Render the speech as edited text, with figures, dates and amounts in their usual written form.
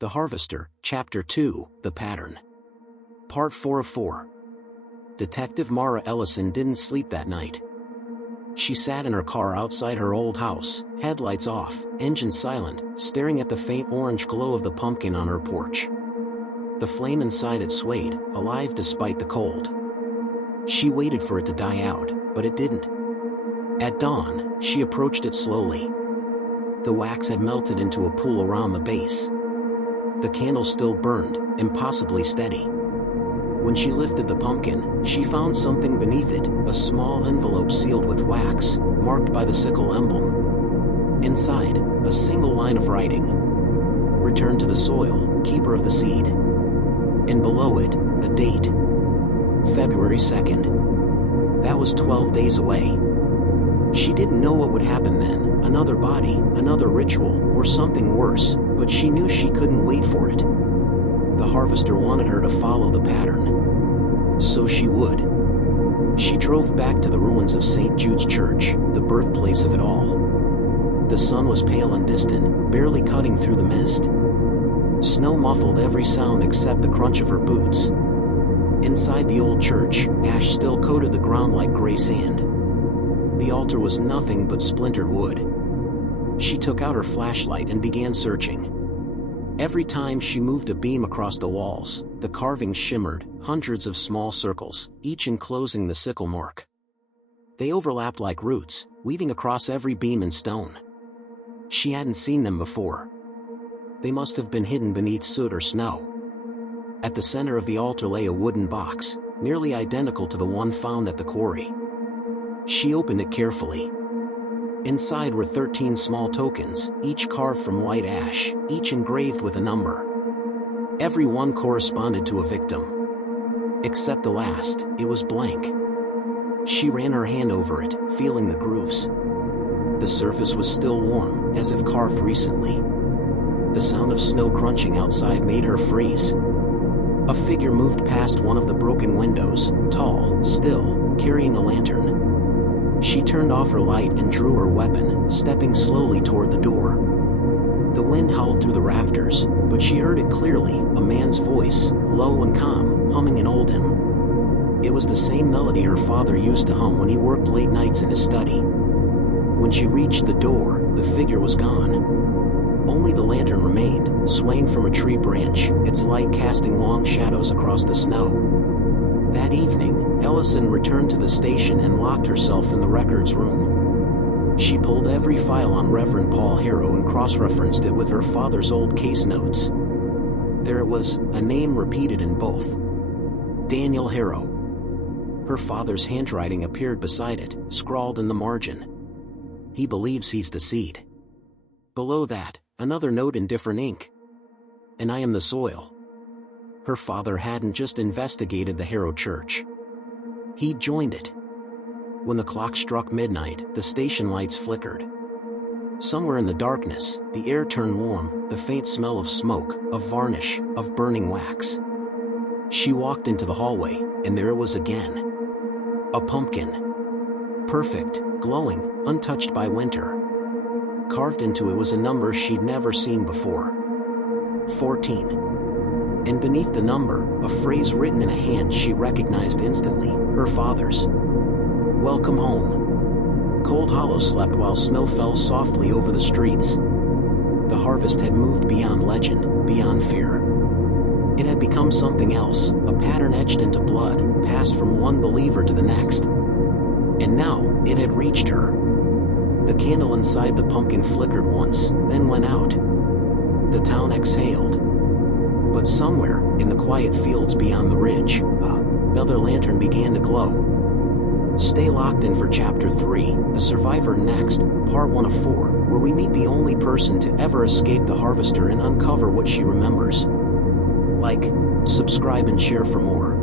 The Harvester, Chapter 2, The Pattern. Part 4 of 4. Detective Mara Ellison didn't sleep that night. She sat in her car outside her old house, headlights off, engine silent, staring at the faint orange glow of the pumpkin on her porch. The flame inside it swayed, alive despite the cold. She waited for it to die out, but it didn't. At dawn, she approached it slowly. The wax had melted into a pool around the base. The candle still burned, impossibly steady. When she lifted the pumpkin, she found something beneath it, a small envelope sealed with wax, marked by the sickle emblem. Inside, a single line of writing. Return to the soil, keeper of the seed. And below it, a date. February 2nd. That was 12 days away. She didn't know what would happen then, another body, another ritual, or something worse, but she knew she couldn't wait for it. The Harvester wanted her to follow the pattern. So she would. She drove back to the ruins of St. Jude's Church, the birthplace of it all. The sun was pale and distant, barely cutting through the mist. Snow muffled every sound except the crunch of her boots. Inside the old church, ash still coated the ground like gray sand. The altar was nothing but splintered wood. She took out her flashlight and began searching. Every time she moved a beam across the walls, the carvings shimmered, hundreds of small circles, each enclosing the sickle mark. They overlapped like roots, weaving across every beam and stone. She hadn't seen them before. They must have been hidden beneath soot or snow. At the center of the altar lay a wooden box, nearly identical to the one found at the quarry. She opened it carefully. Inside were 13 small tokens, each carved from white ash, each engraved with a number. Every one corresponded to a victim. Except the last, it was blank. She ran her hand over it, feeling the grooves. The surface was still warm, as if carved recently. The sound of snow crunching outside made her freeze. A figure moved past one of the broken windows, tall, still, carrying a lantern. She turned off her light and drew her weapon, stepping slowly toward the door. The wind howled through the rafters, but she heard it clearly, a man's voice, low and calm, humming an old hymn. It was the same melody her father used to hum when he worked late nights in his study. When she reached the door, the figure was gone. Only the lantern remained, swaying from a tree branch, its light casting long shadows across the snow. That evening, Ellison returned to the station and locked herself in the records room. She pulled every file on Reverend Paul Harrow and cross-referenced it with her father's old case notes. There it was, a name repeated in both. Daniel Harrow. Her father's handwriting appeared beside it, scrawled in the margin. He believes he's the seed. Below that, another note in different ink. And I am the soil. Her father hadn't just investigated the Harrow Church. He'd joined it. When the clock struck midnight, the station lights flickered. Somewhere in the darkness, the air turned warm, the faint smell of smoke, of varnish, of burning wax. She walked into the hallway, and there it was again. A pumpkin. Perfect, glowing, untouched by winter. Carved into it was a number she'd never seen before. 14. And beneath the number, a phrase written in a hand she recognized instantly, her father's. Welcome home. Cold Hollow slept while snow fell softly over the streets. The harvest had moved beyond legend, beyond fear. It had become something else, a pattern etched into blood, passed from one believer to the next. And now, it had reached her. The candle inside the pumpkin flickered once, then went out. The town exhaled. But somewhere, in the quiet fields beyond the ridge, another lantern began to glow. Stay locked in for Chapter 3, The Survivor next, Part 1 of 4, where we meet the only person to ever escape the Harvester and uncover what she remembers. Like, subscribe and share for more.